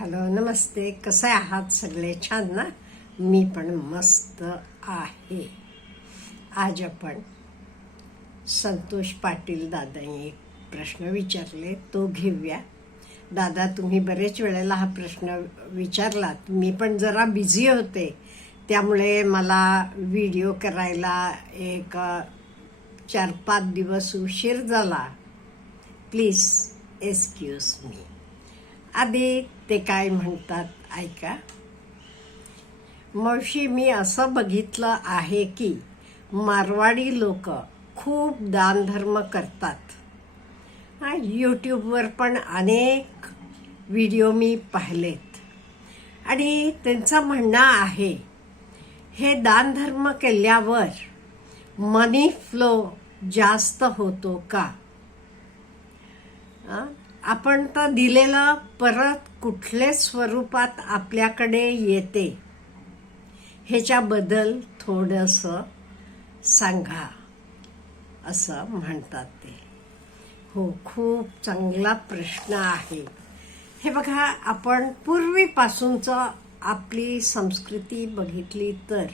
Hello नमस्ते. कसे आहात सगळे? छान ना? मी पण मस्त आहे. आज आपण संतोष पाटील दादांनी एक प्रश्न विचारले तो घेऊया. दादा, तुम्ही बरेच वेळेला हा प्रश्न विचारलात. मी पण जरा बिझी होते, त्यामुळे मला व्हिडिओ करायला एक 4-5 दिवस उशीर झाला. Please excuse me. आधी ते काय म्हणतात ऐका. मावशी, मी असं बघितलं आहे की मारवाडी लोक खूप दानधर्म करतात. यूट्यूबवर पण अनेक व्हिडिओ मी पाहिलेत आणि त्यांचं म्हणणं आहे हे दानधर्म केल्यावर मनी फ्लो जास्त होतो का? आपण तर दिलेलं परत कुठल्या स्वरूपात आपल्याकडे येते ह्याच्याबद्दल थोडंसं सांगा असं म्हणतात ते. हो, खूप चांगला प्रश्न आहे. हे बघा, आपण पूर्वीपासूनचं आपली संस्कृती बघितली तर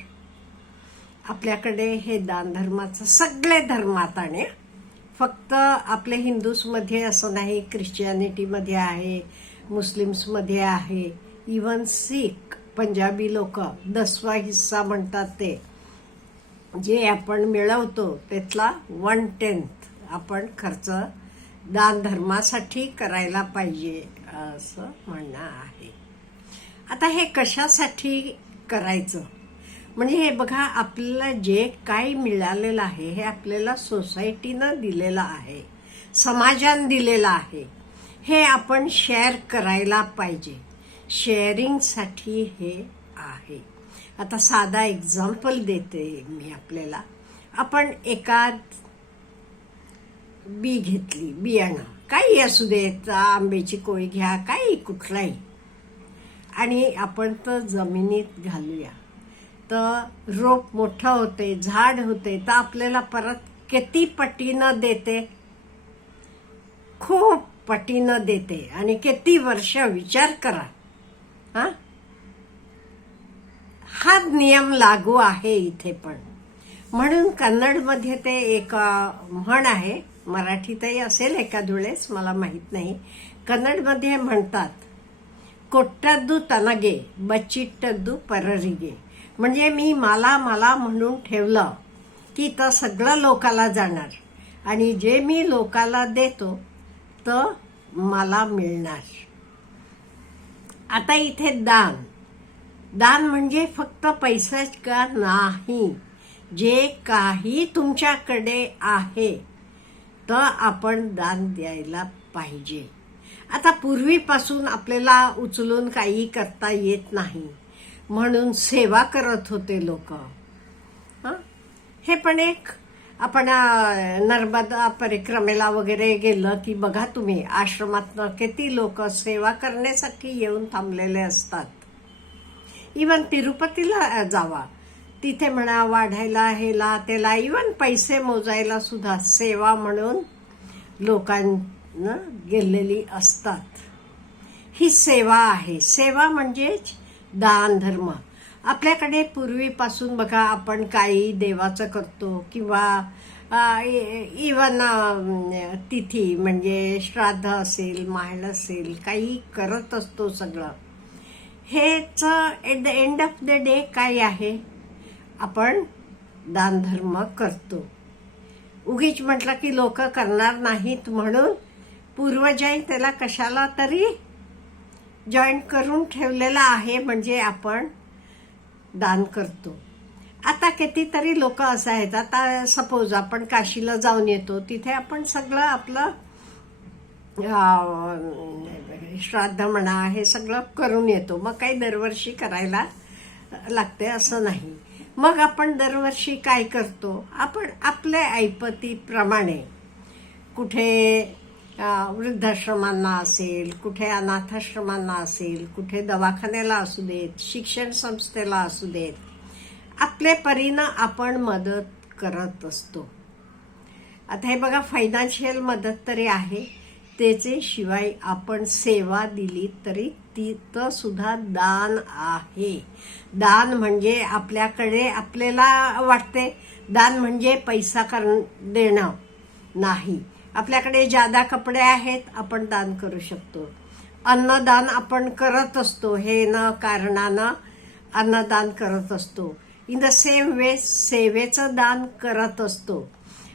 आपल्याकडे हे दानधर्माचं सगळे धर्मात आणि फक्त आपले हिंदूजमध्ये असं नाही, ख्रिश्चियानिटीमध्ये आहे, मुस्लिम्समध्ये आहे, इवन शीख, पंजाबी लोक 10वा हिस्सा म्हणतात. ते जे आपण मिळवतो त्यातला 1/10 आपण खर्च दानधर्मासाठी करायला पाहिजे असं म्हणणं आहे. आता हे कशासाठी करायचं? म्हणजे हे बघा, आपल्याला जे काही मिळालेलं आहे हे आपल्याला सोसायटीनं दिलेलं आहे, समाजानं दिलेलं आहे. हे आपण शेअर करायला पाहिजे. शेअरिंगसाठी हे आहे. आता साधा एक्झाम्पल देते मी आपल्याला. आपण एखाद बी घेतली, बियाणं काही असू देत, आंब्याची कोळी घ्या, काही कुठलाही, आणि आपण तर जमिनीत घालूया तर रोप मोठं होते, झाड होते, तर आपल्याला परत किती पटीनं देते? खूप पटीनं देते. आणि किती वर्ष विचार करा. हा नियम लागू आहे इथे पण. म्हणून कन्नडमध्ये ते एक म्हण आहे, मराठीतही असेल एखाद वेळेस, मला माहित नाही. कन्नडमध्ये म्हणतात, कोट्टद्दू तनगे बच्चिट्टद्दू पररिगे. म्हणजे मी मला म्हणून ठेवलं की तर सगळं लोकाला जाणार, आणि जे मी लोकाला देतो तर मला मिळणार. आता इथे दान म्हणजे फक्त पैसाच का नाही, जे काही तुमच्याकडे आहे तर आपण दान द्यायला पाहिजे. आता पूर्वीपासून आपल्याला उचलून काही करता येत नाही, म्हणून सेवा करत होते लोक. हे पण एक, आपण नर्मदा परिक्रमेला वगैरे गेलं की बघा तुम्ही, आश्रमातनं किती लोक सेवा करण्यासाठी येऊन थांबलेले असतात. इवन तिरुपतीला जावा, तिथे म्हणा वाढायला, हेला त्याला, इवन पैसे मोजायला सुद्धा सेवा म्हणून लोकांना गेलेली असतात. ही सेवा आहे. सेवा म्हणजेच दान धर्म. आपल्याकडे पूर्वीपासून बघा, आपण काही देवाचं करतो किंवा इवन तिथी म्हणजे श्राद्ध असेल, माहेळ असेल, काही करत असतो सगळं. हेच at the end of the day काय आहे, आपण दानधर्म करतो. उगीच म्हटलं की लोक करणार नाहीत म्हणून पूर्वजांनी त्याला कशाला तरी जॉईन करून ठेवलेला आहे, म्हणजे आपण दान करतो. आता कितीतरी लोक असं आहेत, आता सपोज आपण काशीला जाऊन येतो, तिथे आपण सगळं आपलं श्राद्ध म्हणा हे सगळं करून येतो. मग काही दरवर्षी करायला लागते असं नाही. मग आपण दरवर्षी काय करतो, आपण आपल्या ऐपतीप्रमाणे कुठे वृद्धाश्रमांना असेल, कुठे अनाथाश्रमांना असेल, कुठे दवाखान्याला असू देत, शिक्षण संस्थेला असू देत, आपल्या परीनं आपण मदत करत असतो. आता हे बघा, फायनान्शियल मदत तरी आहे त्याचे शिवाय आपण सेवा दिली तरी तिथं सुद्धा दान आहे. दान म्हणजे आपल्याकडे आपल्याला वाटते दान म्हणजे पैसा देणं नाही. आपल्याकडे जादा कपडे आहेत, आपण दान करू शकतो. अन्नदान आपण करत असतो, हे न कारणानं अन्नदान करत असतो. इन द सेम वे सेवेचं दान करत असतो.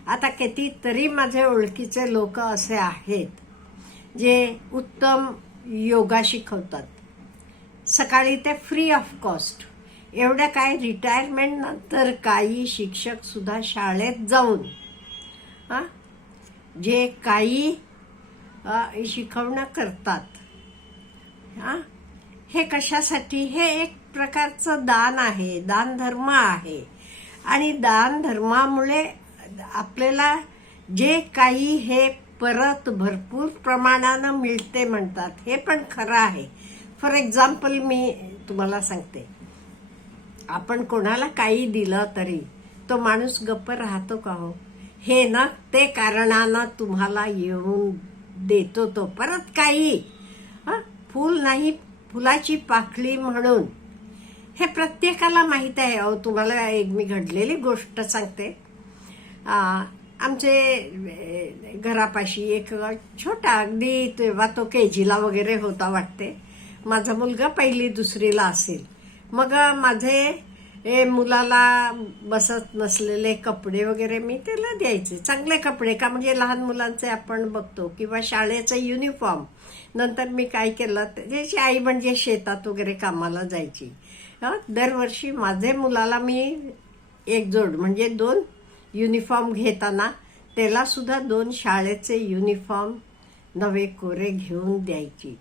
आता कितीतरी माझे ओळखीचे लोक असे आहेत जे उत्तम योगा शिकवतात. सकाळी ते फ्री ऑफ कॉस्ट. एवढ्या काय रिटायरमेंट नंतर काही शिक्षक सुद्धा शाळेत जाऊन जे काही शिकवणं करतात, हे कशासाठी? हे एक प्रकारचं दान आहे, दान धर्म आहे. आणि दान धर्मामुळे आपल्याला जे काही हे परत भरपूर प्रमाणानं मिळते म्हणतात, हे पण खरं आहे. फॉर एक्झाम्पल मी तुम्हाला सांगते, आपण कोणाला काही दिलं तरी तो माणूस गप्प राहतो का हो? हे ना ते कारणानं तुम्हाला येऊन देतो तो परत काही. फूल नाही फुलाची पाकळी म्हणून हे प्रत्येकाला माहित आहे. अहो तुम्हाला एक मी घडलेली गोष्ट सांगते. आमचे घरापाशी एक छोटा, अगदी तेव्हा तो केजीला वगैरे होता वाटते. माझा मुलगा पहिली दुसरीला असेल. मग माझे मुलाला बसत नसलेले कपडे वगैरे मी त्याला द्यायचे, चांगले कपडे. का म्हणजे लहान मुलांचे आपण बघतो, किंवा शाळेचं युनिफॉर्म. नंतर मी काय केलं, त्याची आई म्हणजे शेतात वगैरे कामाला जायची. दरवर्षी माझे मुलाला मी एक जोड म्हणजे 2 युनिफॉर्म घेताना त्याला सुद्धा 2 शाळेचे युनिफॉर्म नवे कोरे घेऊन द्यायची.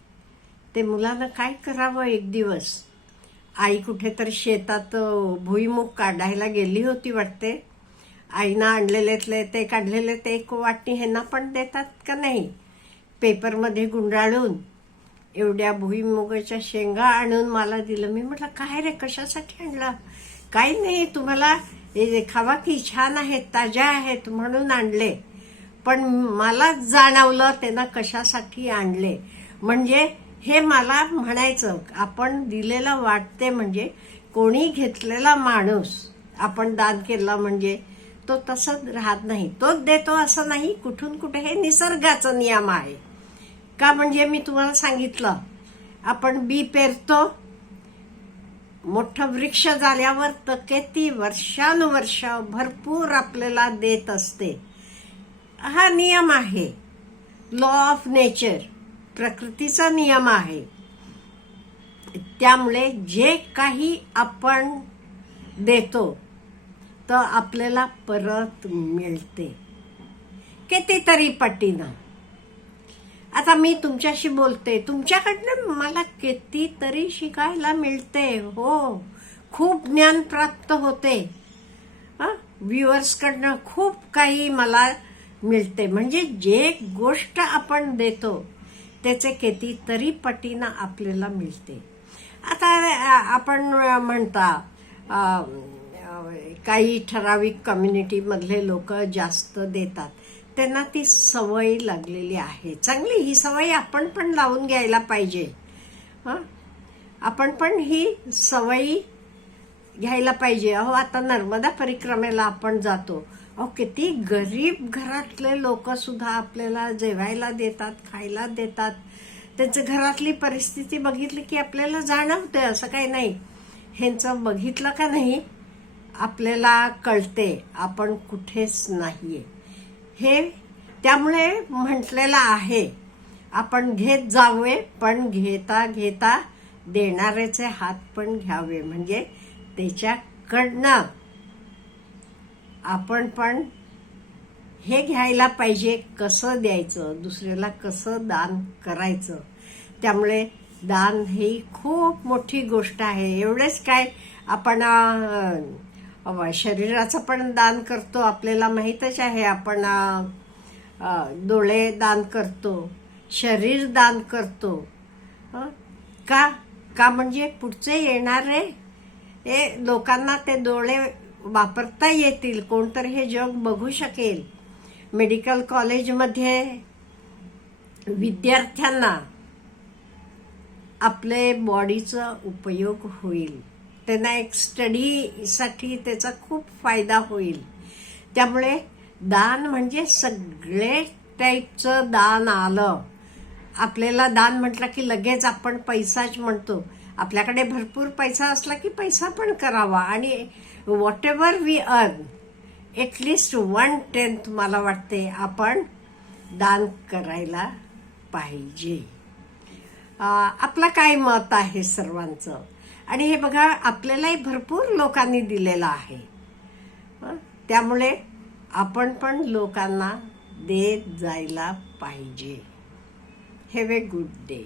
ते मुलानं काय करावं, एक दिवस आई कुठेतरी शेतात भुईमुग काढायला गेली होती वाटते. आईनं आणलेले ते काढलेले ते एक वाटणी ह्यांना पण देतात का नाही, पेपरमध्ये गुंडाळून एवढ्या भुईमुगाच्या शेंगा आणून मला दिलं. मी म्हटलं काय रे, कशासाठी आणलं? काही नाही, तुम्हाला खावा की, छान आहेत, ताज्या आहेत म्हणून आणले. पण मला जाणवलं त्यांना कशासाठी आणले. म्हणजे हे मला म्हणायचं, आपण दिलेलं वाटते म्हणजे कोणी घेतलेला माणूस आपण दान केला म्हणजे तो तसंच राहत नाही, तोच देतो असं नाही. कुठून कुठे हे निसर्गाचा नियम आहे. का म्हणजे मी तुम्हाला सांगितलं, आपण बी पेरतो, मोठं वृक्ष झाल्यावर तर किती वर्षानुवर्ष भरपूर आपल्याला देत असते. हा नियम आहे, लॉ ऑफ नेचर, प्रकृतीचा नियम आहे. त्यामुळे जे काही आपण देतो तर आपल्याला परत मिळते कितीतरी पटीनं. आता मी तुमच्याशी बोलते, तुमच्याकडनं मला कितीतरी शिकायला मिळते. हो, खूप ज्ञान प्राप्त होते. व्ह्युअर्सकडनं खूप काही मला मिळते. म्हणजे जे गोष्ट आपण देतो त्याचे कितीतरी पटीनं आपल्याला मिळते. आता आपण म्हणता काही ठराविक कम्युनिटीमधले लोक जास्त देतात, त्यांना ती सवय लागलेली आहे. चांगली ही सवय आपण पण लावून घ्यायला पाहिजे. आपण पण ही सवयी घ्यायला पाहिजे. अहो आता नर्मदा परिक्रमेला आपण जातो, अहो किती गरीब घरातले लोक सुद्धा आपल्याला जेवायला देतात, खायला देतात. त्यांच्या घरातली परिस्थिती बघितली की आपल्याला जाणवते, असं काही नाही. ह्यांचं बघितलं का नाही आपल्याला कळते आपण कुठेच नाहीये. हे त्यामुळे म्हटलेलं आहे, आपण घेत जावे पण घेता घेता देणाऱ्याचे हात पण घ्यावे. म्हणजे त्याच्याकडनं आपण पण हे घ्यायला पाहिजे, कसं द्यायचं, दुसऱ्याला कसं दान करायचं. त्यामुळे दान ही खूप मोठी गोष्ट आहे. एवढेच काय, आपण शरीराचं पण दान करतो, आपल्याला माहीतच आहे. आपण डोळे दान करतो, शरीर दान करतो. का म्हणजे पुढचे येणारे लोकांना ते डोळे वापरता येतील, कोणतरी हे जग बघू शकेल. मेडिकल कॉलेजमध्ये विद्यार्थ्यांना आपले बॉडीचा उपयोग होईल, त्यांना एक स्टडीसाठी त्याचा खूप फायदा होईल. त्यामुळे दान म्हणजे सगळे टाईपचं दान आलं. आपल्याला दान म्हटलं की लगेच आपण पैसाच म्हणतो. आपल्याकडे भरपूर पैसा असला की पैसा पण करावा, आणि whatever we earn at least 1/10 मला वाटते आपण दान करायला पाहिजे. आपलं काय मत आहे सर्वांचं. आणि हे बघा, आपल्यालाही भरपूर लोकांनी दिलेलं आहे. त्यामुळे आपण पण लोकांना देत जायला पाहिजे. Have a good day.